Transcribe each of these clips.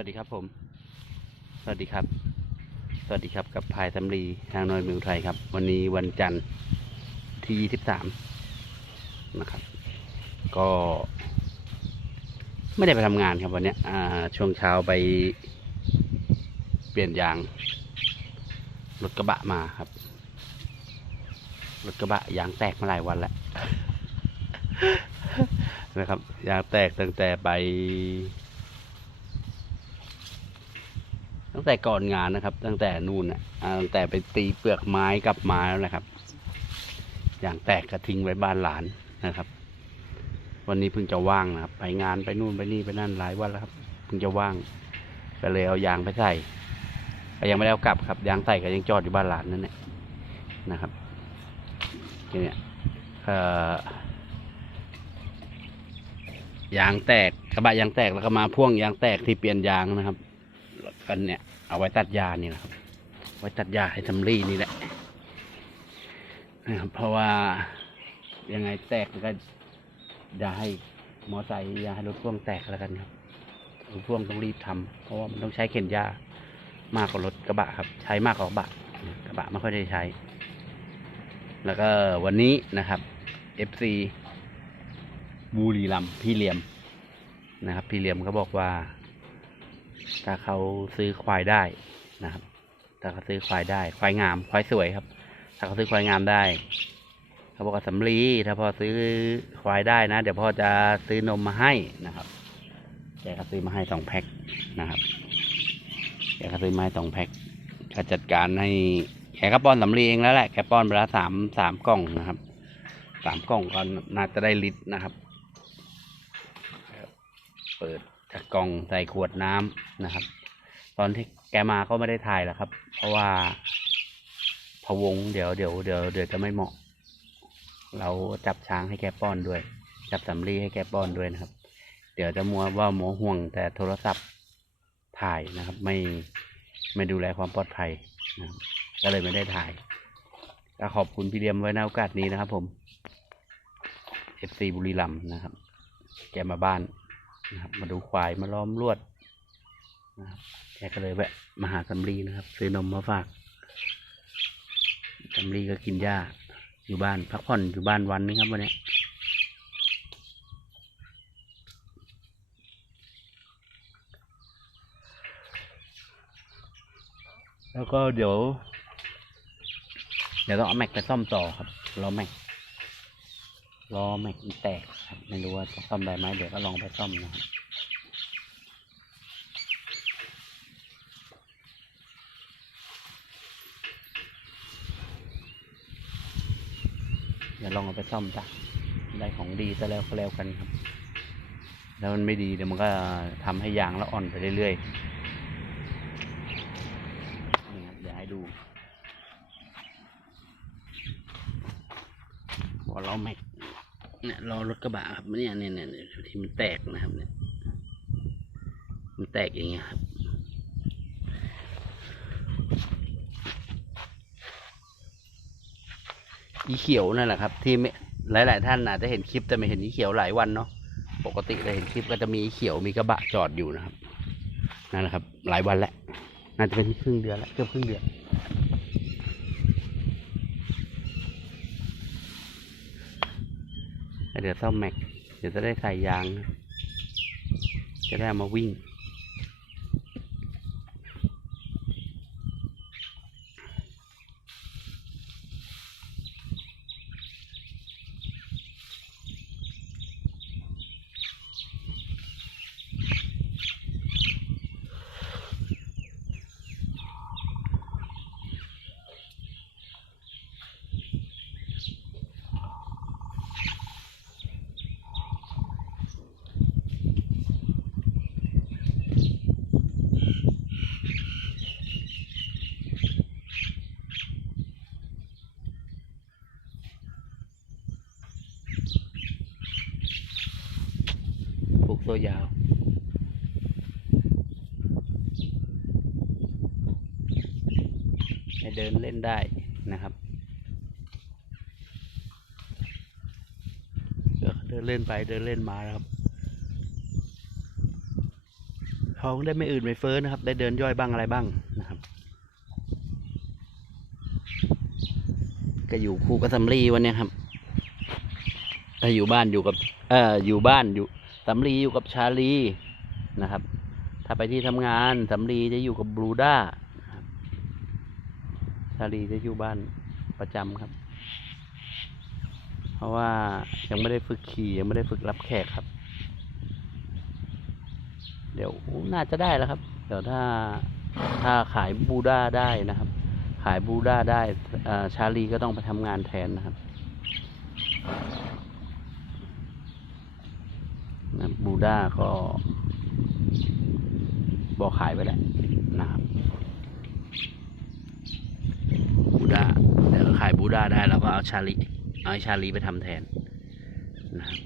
วัสดีครับผม สวัสดีครับ สวัสดีครับกับพายสำลีทางนอยเมืองไทยครับ วันนี้วันจันทร์ที่ยี่สิบสามนะครับ ก็ ไม่ได้ไปทำงานครับวันนี้ช่วงเช้าไปเปลี่ยนยางรถกระบะมาครับ รถกระบะยางแตกมาหลายวันแล้วนะครับ ยางแตกตั้งแต่ไป ตั้งแต่ก่อนงานนะครับ ตั้งแต่นู่นน่ะตั้งแต่ไปตีเปลือกไม้กับไม้แล้วนะครับ อย่างแตกกระทิ้งไว้บ้านหลานนะครับ วันนี้เพิ่งจะว่างนะครับ ไปงานไปนู่นไปนี่ไปนั่นหลายวันแล้วครับเพิ่งจะว่างก็เลยเอายางไปใส่ก็ยังไม่ได้เอากลับครับยางใส่ก็ยังจอดอยู่บ้านหลานนั่นแหละนะครับทีเนี้ยยางแตกกระบะยางแตกแล้วก็มาพ่วงยางแตกที่เปลี่ยนยางนะครับ กันเนี่ย เอาไว้ตัดหญ้านี่นะครับ ไว้ตัดหญ้าให้ทำรีนี่แหละนะครับเพราะว่ายังไงแตกก็อย่าให้มอไซค์อย่าให้รถพ่วงแตกแล้วกันครับรถพ่วงต้องรีบทำเพราะว่ามันต้องใช้เข็นหญ้ามากกว่ารถกระบะครับ ใช้มากกว่ากระบะกระบะไม่ค่อยได้ใช้ แล้วก็วันนี้นะครับ FC บุรีรัมพี่เหลียมนะครับ พี่เหลียมเขาบอกว่า ถ้าเขาซื้อควายได้นะครับ ถ้าเขาซื้อควายได้ ควายงาม ควายสวยครับ ถ้าเขาซื้อควายงามได้ เขาบอกว่าสำลี ถ้าพ่อซื้อควายได้นะ เดี๋ยวพ่อจะซื้อนมมาให้นะครับแกก็ซื้อมาให้สองแพ็คนะครับแกก็ซื้อมาให้สองแพ็คก็จัดการให้แกก็ป้อนสำลีเองแล้วแหละ แกป้อนไปแล้วสามสามกล่องนะครับ สามกล่องก็น่าจะได้ลิตรนะครับ เปิด จากกล่องใส่ขวดน้ำนะครับ ตอนที่แกมาก็ไม่ได้ถ่ายแล้วครับ เพราะว่าพะวงเดี๋ยวเดี๋ยวเดี๋ยวเดี๋ยวจะไม่เหมาะ เราจับช้างให้แกป้อนด้วย จับสำลีให้แกป้อนด้วยนะครับ เดี๋ยวจะมัวว่าหมอห่วงแต่โทรศัพท์ถ่ายนะครับ ไม่ไม่ดูแลความปลอดภัยนะครับก็เลยไม่ได้ถ่ายก็ขอบคุณพี่เดียมไว้ในโอกาสนี้นะครับผม FC บุรีรัมนะครับ แกมาบ้าน นะครับ มาดูควายมาล้อมลวดนะครับแกก็เลยแวะมาหาสำลีนะครับ ซื้อนมมาฝากสำลีก็กินหญ้าอยู่บ้านพักผ่อนอยู่บ้านวันนึงครับวันนี้แล้วก็เดี๋ยว เดี๋ยวต้องเอาแม็กไปซ่อมต่อครับล้อแม็ก ล้อแม็กมันแตกครับไม่รู้ว่าจะซ่อมได้ไหมเดี๋ยวก็ลองไปซ่อมนะครับเดี๋ยวลองเอาไปซ่อมจ้ะได้ของดีซะแล้วก็แล้วกันครับ แล้วมันไม่ดีเดี๋ยวมันก็ทำให้ยางแล้วอ่อนไปเรื่อยๆนี่ครับเดี๋ยวให้ดูหัวล้อแม็ก เนี่ยล้อรถกระบะครับเนี่ยเนี่ยเนี่ยที่มันแตกนะครับ เนี่ย มันแตกอย่างเงี้ยครับอีเขียวนั่นแหละครับ ที่ไม่หลายๆท่านอาจจะเห็นคลิปแต่ไม่เห็นอีเขียวหลายวันเนาะปกติเราเห็นคลิปก็จะมีอีเขียวมีกระบะจอดอยู่นะครับนั่นแหละครับ หลายวันแล้วน่าจะเป็นครึ่งเดือนแล้วเกือบครึ่งเดือนแล้ว เดี๋ยวซ่อมแม็ก เดี๋ยวจะได้ใส่ยาง จะได้ามาวิ่ง ผูก ตัวยาว ให้เดินเล่นได้นะครับเดินเล่นไปเดินเล่นมานะครับท้องได้ไม่อืดไม่เฟ้อนะครับ ได้เดินย่อยบ้างอะไรบ้างนะครับ ก็อยู่คู่กับสำลีวันนี้ครับถ้าอยู่บ้านอยู่กับ เอ่ออยู่บ้านอยู่ สำลีอยู่กับชาลีนะครับ ถ้าไปที่ทำงานสำลีจะอยู่กับบลูด้าชาลีจะอยู่บ้านประจำครับ เพราะว่ายังไม่ได้ฝึกขี่ยังไม่ได้ฝึกรับแขกครับ เดี๋ยวน่าจะได้แล้วครับ เดี๋ยวถ้าถ้าขายบูด้าได้นะครับ ขายบูด้าได้ชาลีก็ต้องไปทำงานแทนนะครับ นะบูด้าก็บอกขายไปแล้วนะครับบูด้าเดี๋ยวขายบูด้าได้เราก็เอาชาลีเอาชาลีไปทำแทนนะครับ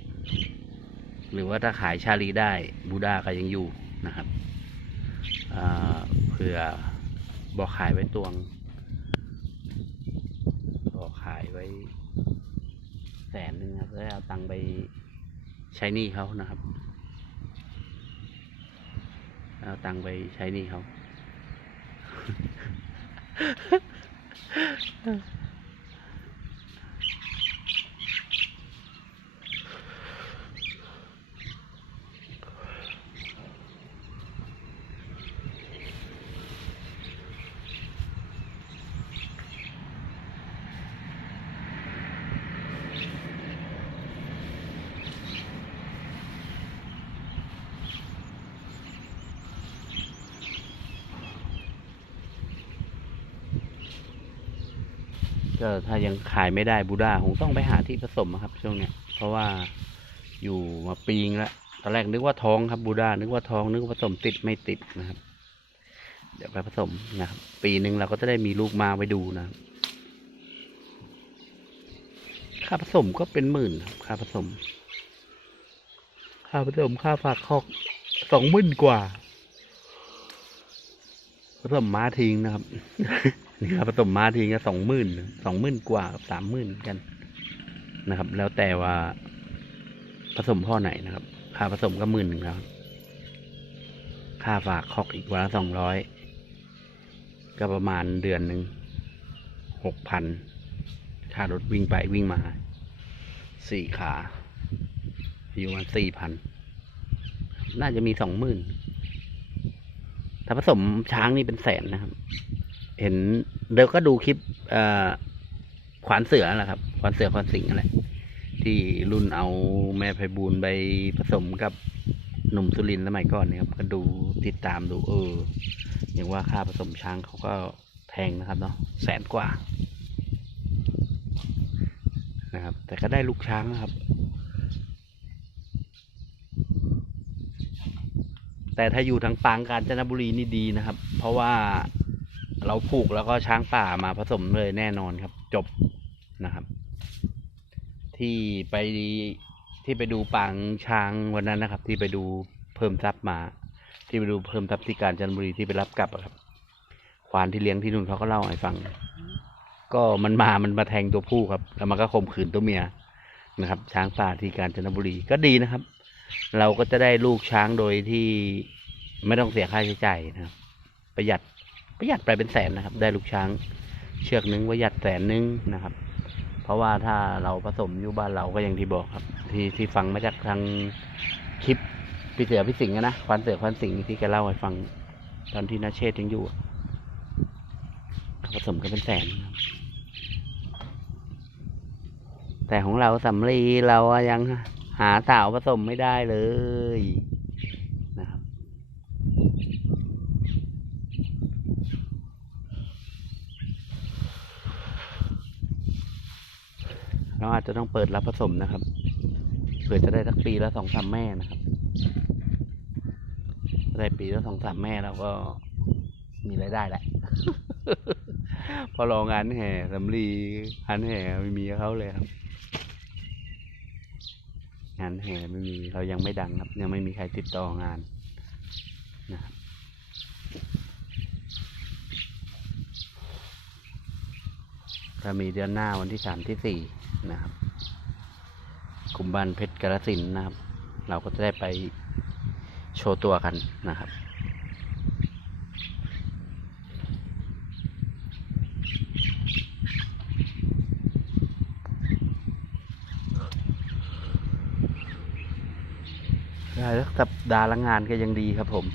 หรือว่าถ้าขายชาลีได้บูด้าก็ยังอยู่นะครับเผื่อบอกขายไว้ตวง บอกขายไว้แสนหนึ่งครับแล้วเอาตังค์ไป ใช้นี่เขานะครับ เอาตังไปใช้นี่เขา ก็ถ้ายังขายไม่ได้บูด้าคงต้องไปหาที่ผสมอะครับ ช่วงเนี้ย เพราะว่าอยู่มาปีงแล้วตอนแรกนึกว่าท้องครับบูด้านึกว่าท้องนึกว่าผสมติดไม่ติดนะครับ เดี๋ยวไปผสมนะครับ ปีหนึ่งเราก็จะได้มีลูกมาไว้ดูนะครับค่าผสมก็เป็นหมื่นครับค่าผสม ค่าผสมค่าฝากคอกสองหมื่นกว่าผสมม้าทิ้งนะครับ นี่ครับผสมม้าทิ้งก็สองหมื่นสองหมื่นกว่าสามหมื่นกันนะครับ แล้วแต่ว่าผสมพ่อไหนนะครับ ค่าผสมก็หมื่นหนึ่งครับ ค่าฝากคอกอีกวันละสองร้อยก็ประมาณเดือนหนึ่งหกพันค่ารถวิ่งไปวิ่งมาสี่ขาอยู่มาสี่พันน่าจะมีสองหมื่นถ้าผสมช้างนี่เป็นแสนนะครับ เห็นเดี๋ยวก็ดูคลิปขวานเสือแหละครับ ขวานเสือขวานสิงอะไรที่รุ่นเอาแม่ไพบูลไปผสมกับหนุ่มสุรินทร์สมัยก่อนเนี่ยครับ ก็ดูติดตามดู เอออย่างว่าค่าผสมช้างเขาก็แพงนะครับเนาะแสนกว่านะครับ แต่ก็ได้ลูกช้างนะครับ แต่ถ้าอยู่ทางปางกาญจนบุรีนี่ดีนะครับ เพราะว่า เราผูกแล้วก็ช้างป่ามาผสมเลยแน่นอนครับ จบนะครับ ที่ไปที่ไปดูปางช้างวันนั้นนะครับ ที่ไปดูเพิ่มทรัพย์มา ที่ไปดูเพิ่มทรัพย์ที่กาญจนบุรีที่ไปรับกลับครับ ควานที่เลี้ยงที่นู่นเขาก็เล่าให้ฟัง ก็มันมา มันมาแทงตัวผู้ครับ แล้วมันก็ข่มขืนตัวเมียนะครับ ช้างป่าที่กาญจนบุรีก็ดีนะครับ เราก็จะได้ลูกช้างโดยที่ไม่ต้องเสียค่าใช้จ่ายนะครับ ประหยัด ประหยัดไปเป็นแสนนะครับ ได้ลูกช้างเชือกหนึงประหยัดแสนหนึงนะครับ เพราะว่าถ้าเราผสมอยู่บ้านเราก็อย่างที่บอกครับ ที่ที่ฟังมาจากทางคลิปพี่เสือพี่สิงห์อะนะควันเสือควันสิงห์ที่แกเล่าให้ฟัง ตอนที่นาเชษยังอยู่เขาผสมกันเป็นแสนแต่ของเราสำลีเรายังหาสาวผสมไม่ได้เลยนะครับ เรา อาจจะต้องเปิดรับผสมนะครับ เผื่อจะได้สักปีละสองสามแม่นะครับได้ปีละสองสามแม่เราก็มีรายได้แหละ พอรองานแห่สำลีงานแห่ไม่มีเขาเลยครับ งานแห่ไม่มีเรายังไม่ดังครับ ยังไม่มีใครติดต่องานนะครับถ้ามีเดือนหน้าวันที่สามที่สี่ นะครับกลุ่มบ้านเพชรกระสินนะครับ เราก็จะได้ไปโชว์ตัวกันนะครับรายสัปดาห์ละงานก็ยังดีครับผม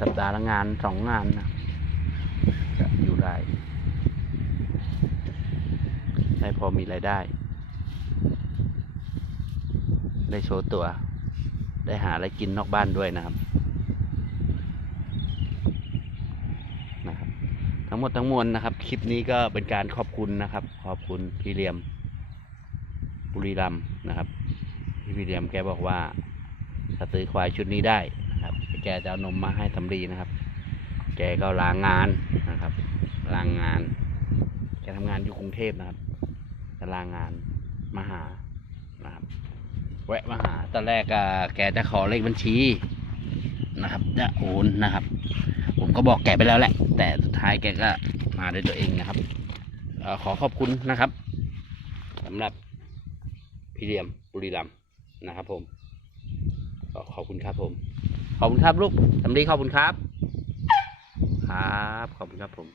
สัปดาห์ละงานสองงานนะอยู่ได้ พอมีรายได้ ได้โชว์ตัว ได้หาอะไรกินนอกบ้านด้วยนะครับนะครับ ทั้งหมดทั้งมวลนะครับ คลิปนี้ก็เป็นการขอบคุณนะครับ ขอบคุณพี่เลียมบุรีรัมนะครับพี่พี่เลียมแกบอกว่าถ้าซื้อควายชุดนี้ได้นะครับ แกจะเอานมมาให้สำลีนะครับ แกก็ลางงานนะครับ ลางงาน แกทำงานอยู่กรุงเทพนะครับ ลางานมาหานะครับแวะมาหาตอนแรกอะแกจะขอเลขบัญชีนะครับ จะโอนนะครับ ผมก็บอกแกไปแล้วแหละ แต่สุดท้ายแกก็มาด้วยตัวเองนะครับอขอขอบคุณนะครับสำหรับพี่เลียมบุรีรัมย์นะครับผมขอบคุณครับผม ขอบคุณครับลูกสำลีขอบคุณครับ ครับ ขอบคุณครับผม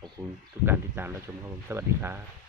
ขอบคุณทุกการติดตามรับชมครับผม สวัสดีครับ